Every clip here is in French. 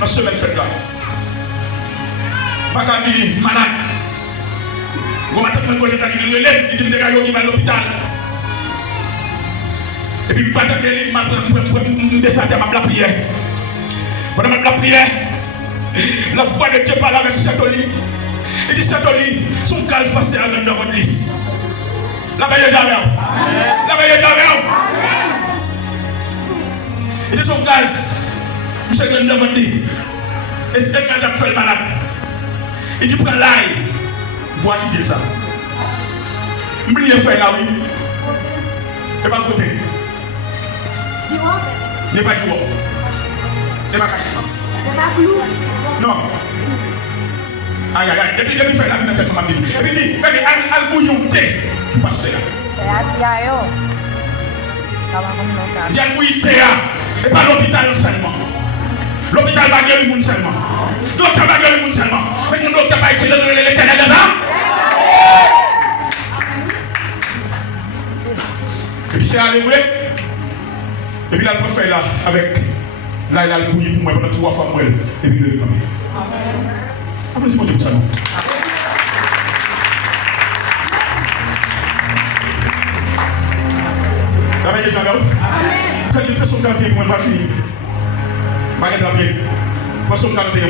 la semaine faite là. Pas qu'à dire malade. Vous m'attendez quand j'étais à l'île, il dit que je vais à l'hôpital. Et puis, je vais descendre à ma prière. Pendant la prière, la voix de Dieu parle avec Saint-Oli. Il dit Saint-Oli, son gaz passe à l'un de votre lit. La veille est jamais. La veille est jamais. Il dit son gaz, monsieur est dans votre lit. Et c'est un gaz actuel malade. Il dit prends l'ail. Vois qui dit ça. Oubliez faire là, oui. Et pas côté. Il n'est pas joué. Il n'est pas caché. Non. Aïe, aïe, aïe. Depuis faire la vie dans tête, maman dit. Et puis dit, regardez, al bouillon thé. Parce que là. Il y a le bouillon thé. Et pas l'hôpital seulement. L'hôpital va guérir le monde seulement. Docteur va guérir le monde seulement. Mais le docteur va essayer de donner l'éternel de ça. Et puis c'est arrivé. Et puis là, le prophète là, avec. Là, il a le bouilli pour moi pendant 3 fois pour elle. Et puis il le fait. Applaudissez-moi de ça, non? La veille, je vais regarder. Quand il y a une personne qui a pour moi, je vais finir. Je vais regarder. Personne qui a pour moi.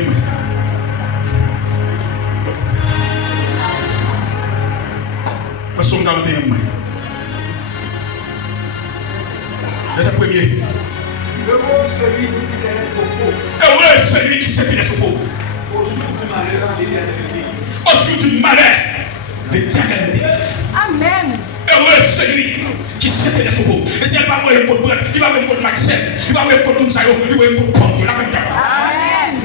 Personne qui a pour moi. C'est le premier. Heureux celui qui s'intéresse aux pauvres. Heureux celui qui s'intéresse aux pauvres. Au jour du malheur, l'Éternel le délivre. Au jour du malheur, l'Éternel le délivre. Amen. Heureux celui qui s'intéresse aux pauvres. Et si elle va voir un code bref, il va voir un code Maxime, il va voir un code Mounsayo, il va voir un code pauvre. Amen.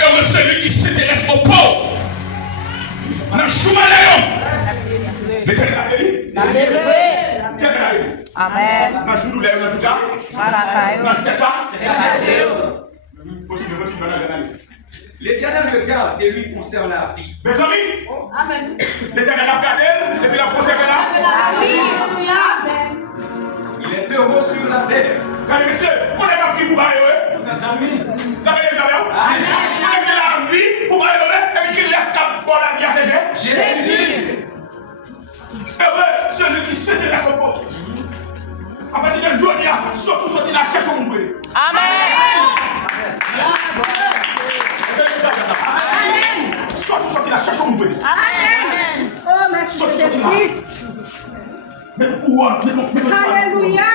Heureux celui qui s'intéresse aux pauvres. Dans le chemin, l'Éternel a délivré. L'Éternel a délivré. Amen. Dans le jour où l'Éternel a délivré. Dans le L'Éternel le garde et lui conserve la vie. mes amis, Amen. l'Éternel a gardé et puis la conservé là. Il est heureux sur la terre. Regardez, monsieur, on est pas vie pour aller, Mes amis, la vie pour aller, et puis qu'il laisse la vie à ses gens. Jésus. Heureux celui qui s'intéresse aux pauvres. À partir de aujourd'hui, surtout sorti la cherche au monde. Surtout sorti la cherche au monde. Amen. Oh, merci Jésus. Mais pourquoi? Alléluia.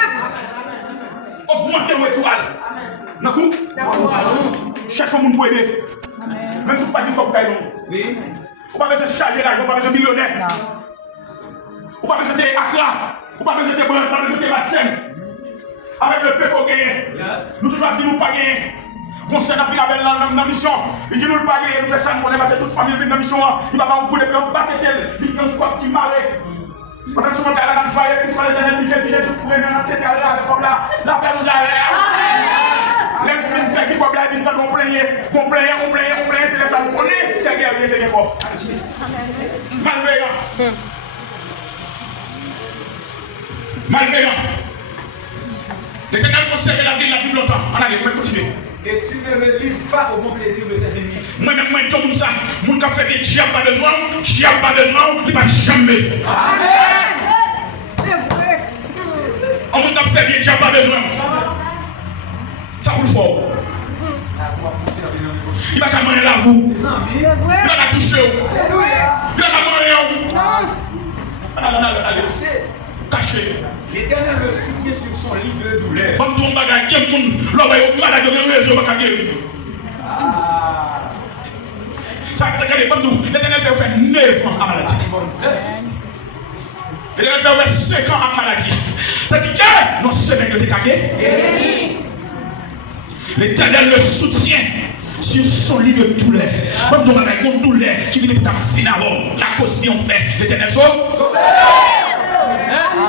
Augmentez vos étoiles. D'accord? Cherche au monde pour aider. Même si vous ne pas dire que vous gagnez. Oui. Vous n'avez pas besoin de charger l'argent, vous n'avez pas besoin de millionnaire. Vous n'avez pas besoin de Accra. Vous n'avez pas besoin de Brun, vous n'avez pas besoin de Matsen. Avec le peu qu'on gagne, nous toujours disons nous pas gagner. Mon Seigneur a pris la mission. Il dit nous pas gagner, nous faisons ça, nous connaissons toute famille vient dans la mission. Il va pas nous couper, on bat tel, il y a un corps qui marre. Pendant que tu montes à la joie, il faut aller dans Jésus, Jésus, vous dans la tête, comme là, la paix nous derrière. Les films qui disent problème, ils vont plaigner, c'est les salles qu'on est, c'est guerrier, c'est fort. Malveillant. Malveillant. L'Éternel conserve la vie longtemps. Allez, on va continuer. Et tu ne le livres pas au bon plaisir de ses ennemis. Moi-même, moi, je dis ça. Mon cap fait bien, j'ai pas besoin, il va jamais. Amen. On mon cap fait bien, j'ai pas besoin. Ça roule fort. Il va qu'à manger la vous. Il va la toucher. Il va qu'à manger. Allez. Caché. L'Éternel le soutient sur son lit de douleur. Comme tout le monde a gagné, l'homme est malade de réseau, il va gagner. Ça veut dire que l'Éternel fait 9 ans à maladie. L'Éternel fait 5 ans à maladie. C'est-à-dire que nos semaines de gagné. L'Éternel le soutient sur son lit de douleur. Comme tout le monde a une douleur qui vient de ta finalement. La cause bien fait. L'Éternel sauve.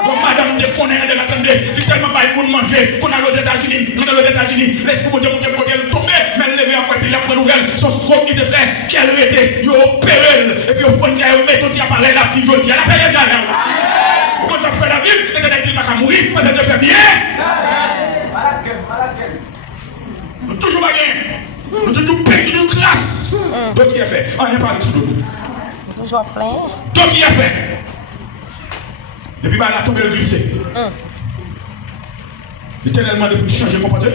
Comme madame de connaît de l'attendre, il tellement pas de manger, qu'on a aux États-Unis, laisse pour Dieu monter côté tomber, mais elle lever encore, puis la bonne nouvelle, son stroke qui te fait, qu'elle était, il opéré, et puis au fond, il a mis tout, il a parlé la vie, il a la paix déjà. Quand tu as fait la vie, il va mourir, parce que tu fais bien. Nous toujours pays, nous classe. Donc il a fait. On n'est pas tout de nous. Toujours plein. Donc il a fait. Depuis qu'il a tombé le glissé. L'Éternel m'a demandé de changer de comportement.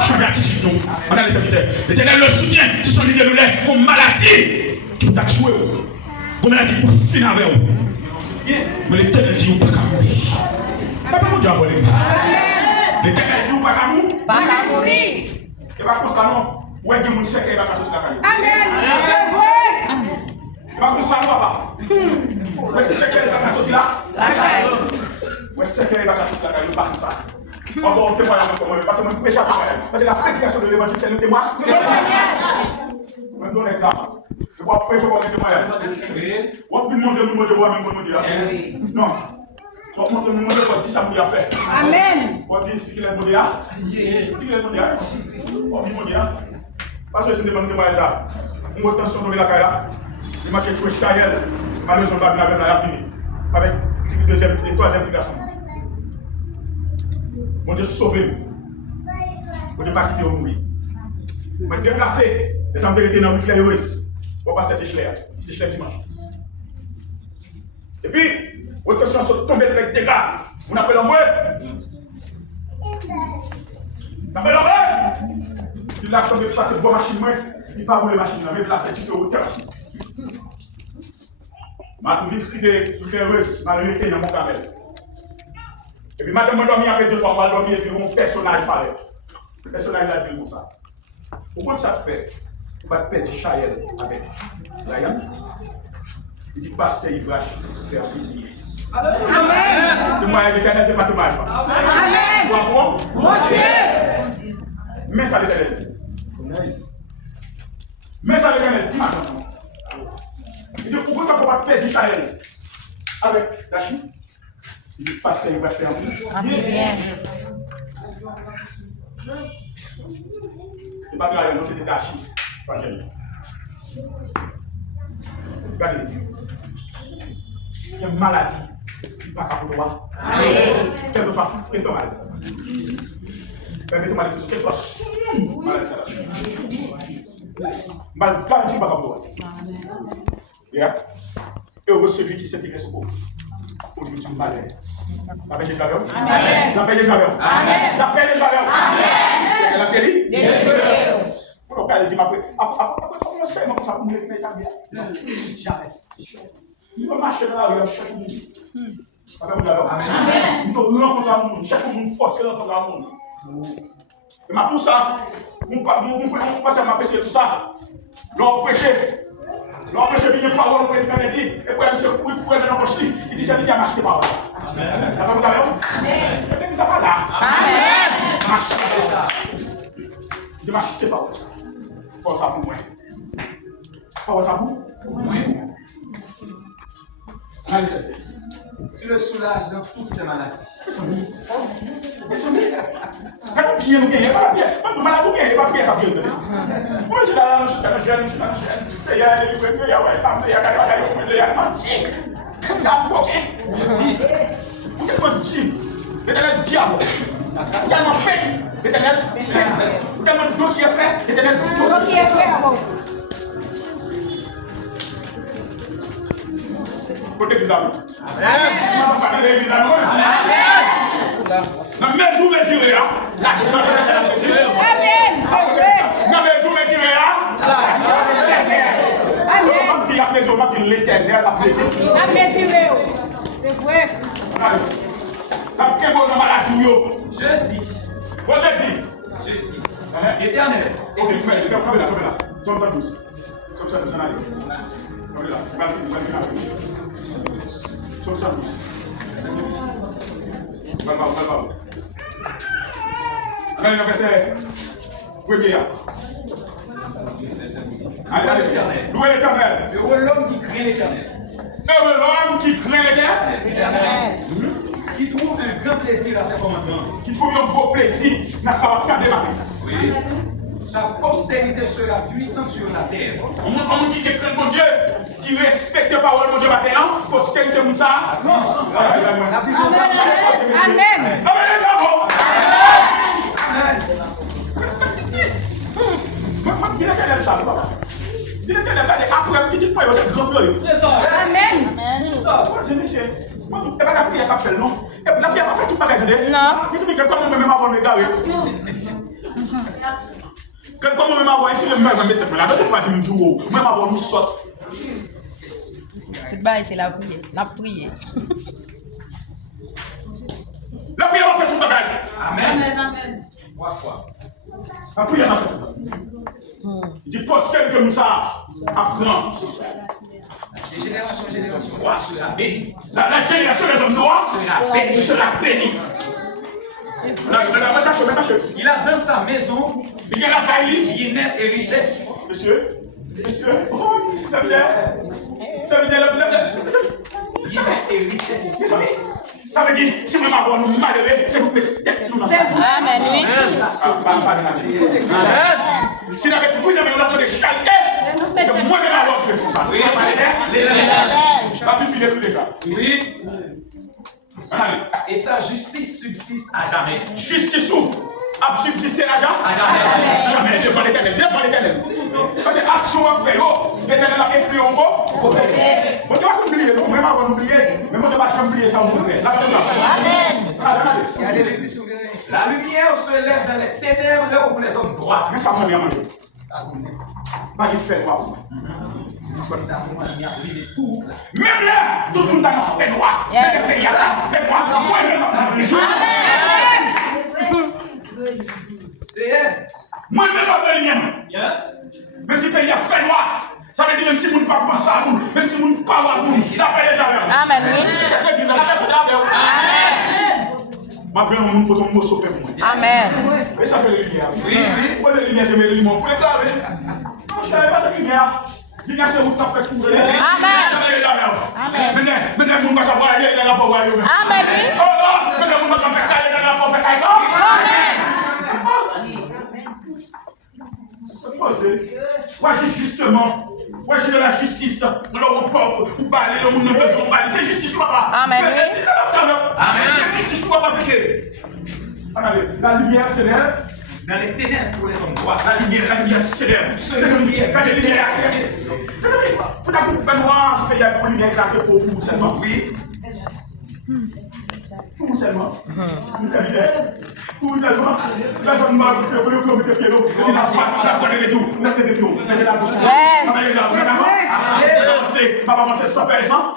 Changer d'attitude. On a les serviteurs. L'Éternel le soutient. Si son idée de lait, comme maladie qui peut tuer. Comme maladie pour finir avec vous. Mais l'Éternel dit ou pas qu'à mourir. Pas mon Dieu à voler. L'Éternel dit ou pas qu'à mourir. Pas qu'à mourir. Et pas comme ça non. Où est-ce que mon secret va sortir la caille? Amen. Et pas comme ça non papa. Où est-ce que secret va sortir là? La caille. Où est-ce que secret va sortir la caille? Pas comme ça. On va témoigner comme moi parce que moi je prêche à toi. Parce que la prédication de l'évangile c'est le témoin. Je donne un exemple. Je vais prêcher pour le témoignage. On peut montrer le modèle même pour le dire. Non. Tu vas montrer le modèle pour dire ça vous a fait. Amen. On dit ce qu'il est modèle. On dit qu'il est modèle. On dit modèle. Parce que c'est des bons témoignages là. On va attention dans la caille là. Il m'a tué Chayel. Malheureusement pas avec la minute. Avec le deuxième et troisième garçon. Mon Dieu sauve-nous. Mon Dieu va quitter au mourir. Je vais déplacer les hommes vérité dans le clair heureuse. Pour passer Tichler dimanche. Et puis, votre question sont tombées avec des gars. Vous n'appelez en vrai. T'appelles en vrai. Tu l'as tombé passer pour la machine, il pas rouler la machine, mais il l'a fait, tu fais hauteur. Je vais quitter le clair heureuse, ma vérité dans mon cabelle. Et puis, madame, je dormi après 2-3 mois, dormi et puis mon personnage parlait. Le personnage a dit comme ça. Pourquoi ça te fait? Tu vas perdre Chayel avec Ryan. Il dit, pasteur, il va faire plaisir. Amen. Tu m'as dit, l'éternel, c'est pas tout mal. Amen. Bon, Mon Dieu. mais ça, l'éternel dit. Mais ça, l'éternel dit maintenant. Il dit, pourquoi tu vas perdre Chayel avec la Chine? Il dit, pasteur, il va faire plaisir. Il va travailler dans cette tâche. Regardez. Il y a une maladie qui n'est pas capable de voir. Quelle que soit une maladie. Permettez-moi de dire qu'elle soit sourde. Maladie. Maladie qui n'est pas capable de voir. Et heureux celui qui s'intéresse au pauvre. Aujourd'hui, tu malheur. La paix des javeurs. La paix des javeurs. La paix des javeurs. La paix des javeurs. Pour le père, il dit, après, comment c'est, comme ça, pour me mettre à bien? Jamais. Il va marcher dans la rue, chercher un monde. Amen. Il faut rencontrer un monde, chercher un monde fort, c'est rencontrer un monde. Et ma tout ça, on passe à m'apprécier tout ça. L'on prêcher. L'on prêcher bien parole, on prêche bien dit. Et puis, il se couille fouet dans la poche, il dit, c'est lui qui a marché par là. Amen. Amen. Et bien, ça va là. Amen. Marche par ça. Je m'achète par là. Pas ça pour moi. Pas ça pour moi. Tu le soulages dans toutes ces maladies. Quand on vient, nous gagnons pas bien. Parce que malade, nous gagnons pas bien. Moi, je suis là, je suis jeune. C'est il y a des trucs, il y a des l'éternel a plaisir. C'est vrai. Jeudi. Éternel. Louez l'Éternel. Heureux l'homme qui craint l'Éternel. Heureux l'homme qui craint l'Éternel. Qui trouve de grands plaisirs à ses commandements. Qui trouve un gros plaisir dans sa matin des matins. Oui. Sa postérité sera puissante sur la terre. On dit que craint mon Dieu, qui respecte la parole de mon Dieu matin, postérité comme ça. Amen. Amen. ça. Il était là, après, petit point, c'est grand glorieux. Amen. Ça, c'est monsieur. Moi, tu n'as pas la prière qu'a fait, non? La prière n'a pas fait tout pareil, non? Mais c'est que comment même avant de garer. Comment même avant, ici, le même, mais la date pas du jour, même avant nous sort. Tout bas, c'est la prière. La prière. La prière va faire tout pareil. Amen. La prière n'a fait tout pareil. Il dit, possède comme ça, apprends. La génération droite sera bénie. La génération des hommes noirs sera bénie. Il a dans sa maison Il y a la caille. bien-être et richesse. Monsieur, ça veut dire Bien-être et richesse. ça veut dire, si nous avons nous malheureux, c'est vous mettez tête nous dans ça. Amen, oui. Si nous avons vous avez l'ordre de charité, c'est moi qui avoir fait ça. Oui, Pas plus finir tous les cas. oui. Allez. Et sa justice subsiste à jamais. Justice ou a subsisté à jamais. Jamais devant l'éternel. Devant l'éternel. Parce que action après, l'éternel a écrit en haut. On ne va pas oublier, non, même avant d'oublier, mais on ne va pas oublier ça, on vous fait. Amen. La lumière se lève dans les ténèbres pour les hommes droits. Mais ça m'a bien mangé. Pas de fait noir. Même là, tout le monde a fait noir. Mais le pays a fait noir. C'est elle. Moi-même, je ne pas Yes. même si le pays a fait noir, ça veut dire même si vous ne pas penser à vous, même si vous ne parlez à vous, il a fait déjà. Amen, oui. Ma bien, on peut tomber au sommet pour moi. Amen. Et ça fait les lumières. Oui. Pourquoi les lumières, c'est mes lumières pour les claver? Je ne savais pas cette lumière. Lumière, c'est où ça fait tout. Amen. Maintenant, vous ne pouvez pas voir, il y a la foi. Amen, oui. Oh non, maintenant, vous ne pouvez pas faire caille, il y a la foi, fait caille. Moi, j'ai justement, moi, j'ai de la justice, l'homme pauvre, ou balai, l'homme ne besoin de balai. C'est justice, papa. Amen. Amen. C'est justice, papa. La lumière s'élève. Dans les ténèbres pour les hommes droits. La lumière s'élève. Ceux qui est Faites des lumières. Mes amis, tout à coup, faites noir, ce qu'il y a pour lumière éclatée pour vous seulement. Oui. Pour vous seulement. Vous savez, pour vous seulement. La zone marque, vous le couvre de pied, vous la connaissez et tout. Vous n'avez pas de pied. Mettez la bouche. Yes. Papa, c'est sans personne.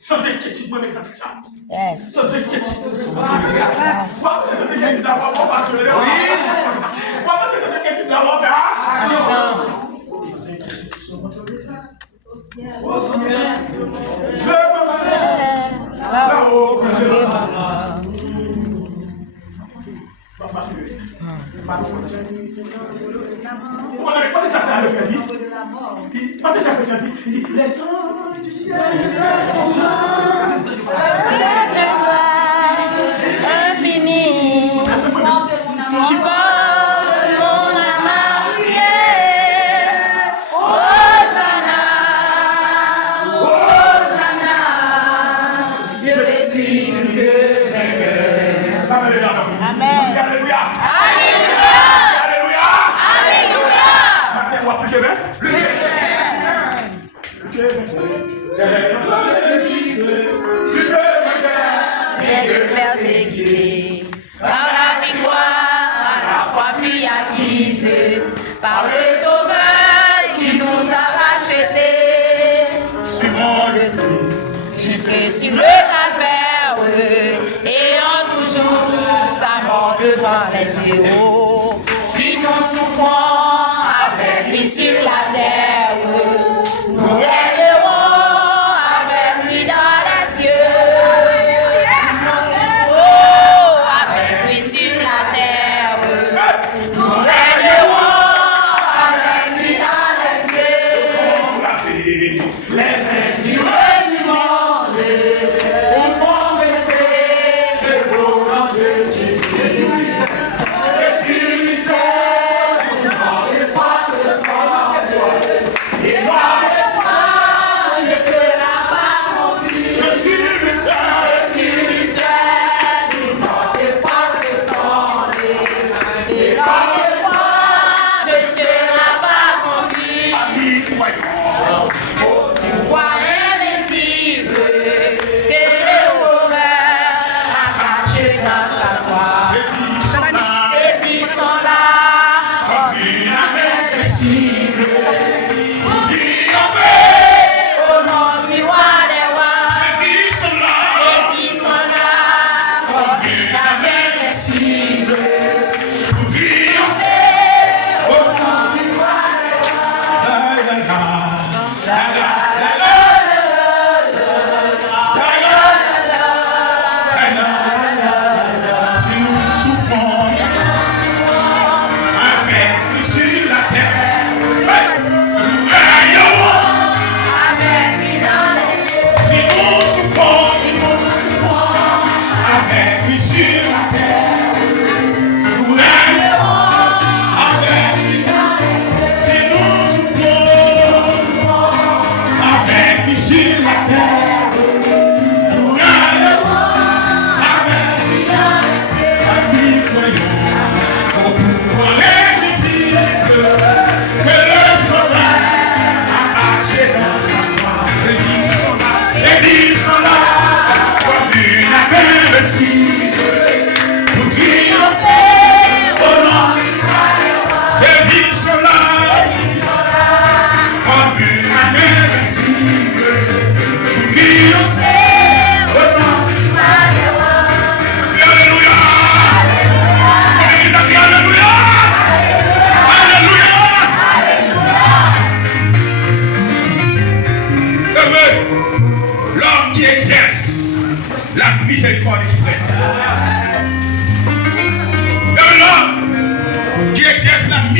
Sans inquiétude, moi, mais ça. Yes. Sans inquiétude. Sans inquiétude d'avoir pas facile. Oui. Sans inquiétude d'avoir fait. Je me là-haut. On n'avait pas de ça, ça le fait dire. Pas de ça, ça dit. Il dit, les anges du ciel. C'est une grâce infinie qui porte mon âme à prier. Hosanna, Hosanna, je suis le vainqueur. Amen. Alléluia. Alléluia. Alléluia. Alléluia. Matin, on va plus lever. Plus lever. Persécuté par la victoire, à la fois fut acquise par le Sauveur qui nous a rachetés. Suivons Le Christ jusque sur le calvaire, ayant toujours sa mort devant les yeux. Si nous souffrons avec lui sur la terre, nous règnerons avec lui dans les cieux.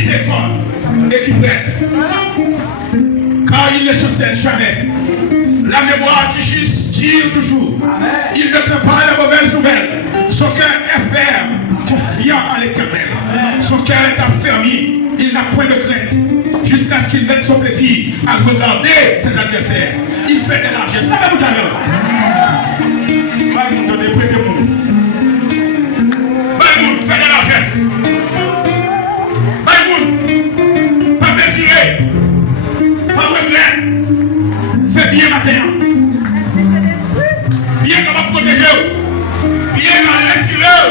miséricorde et qui prête. Car il ne chancelle jamais. La mémoire du juste tire toujours. Il ne craint pas la mauvaise nouvelle. Son cœur est ferme, confiant en l'Éternel. Son cœur est affermi. Il n'a point de crainte. Jusqu'à ce qu'il mette son plaisir à regarder ses adversaires. Il fait de largesse. Ça va vous dire. Maïmoun, donnez, prêtez-moi. Maïmoun, fait de largesse. Maïmoun, pas mesuré. Pas regret. Fais bien matin. Bien capable de protéger. Bien capable de retirer.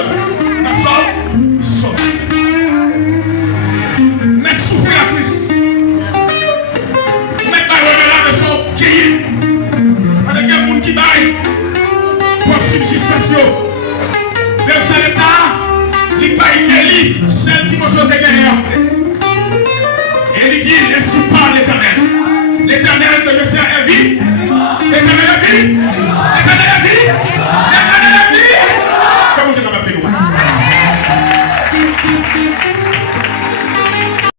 Dans son. Mettre souffrir à Christ. Mettre la relève de son qui. Parce qu'il y a des gens qui baillent. Pour subsistation. Faire ça l'état. Il baille Élie. Celle qui m'a sauté de guerre. Et il dit, ainsi parle l'Éternel. L'Éternel te laisse à vie. L'Éternel est vie.